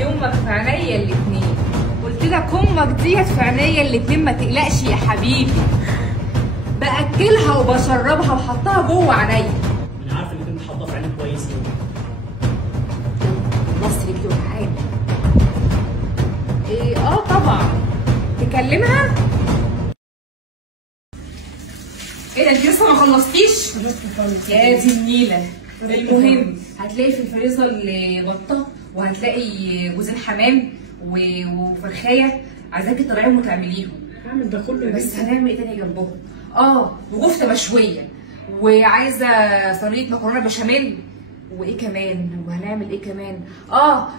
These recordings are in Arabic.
يومك في عينيا الاتنين. قلت لك امك ديت في عينيا الاتنين، ما تقلقش يا حبيبي. باكلها وبشربها وحطها جوه عينيا. انا عارفه انك انت حاطاه في عينك كويس قوي. مصر دي وحاجه. ايه طبعا. تكلمها؟ ايه ده انت لسه ما خلصتيش؟ يا دي النيله. المهم هتلاقي في الفريزر اللي بطه، وهتلاقي جوزين حمام وفرخايه، عايزاكي تطلعيهم وتعمليهم. هعمل ده كله بس هنعمل ايه تاني جنبهم؟ وكفته مشويه، وعايزه صينيه مكرونه بشاميل، وايه كمان؟ وهنعمل ايه كمان؟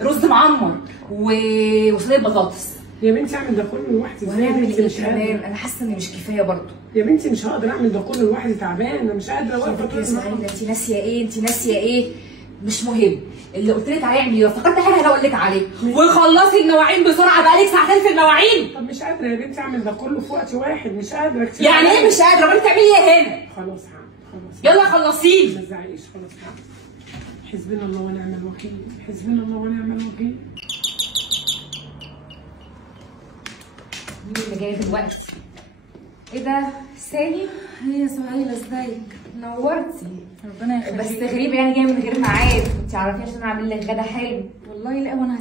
رز معمر وصينيه بطاطس. يا بنتي اعمل ده كله لوحدي. وهنعمل ايه كمان؟ انا حاسه ان مش كفايه برضه. يا بنتي مش هقدر اعمل ده كله لوحدي، تعبانه انا مش قادره واقفه. يا اسماعيل انت ناسيه ايه؟ مش مهم. اللي قلت لك عليه اعمليه، لو فكرت حاجه هقول لك عليه. وخلصي المواعين بسرعه، بقالك ساعتين في المواعين. طب مش قادره يا بنتي اعمل ده كله في وقت واحد، مش قادره كتير. يعني ايه مش قادره؟ امال بتعملي ايه هنا؟ خلاص هعمل، خلاص. يلا خلصيه. ما تزعقيش، خلاص هعمل. حسبنا الله ونعم الوكيل، حسبنا الله ونعم الوكيل. مين اللي جاي دلوقتي؟ ايه ده؟ سالي؟ هي سهيلة ازيك؟ نورتي. ربنا يخليك. بس غريبه يعني جايه من غير ميعاد، انت عارفين عشان اعمل لك غدا حلو. والله لا، وانا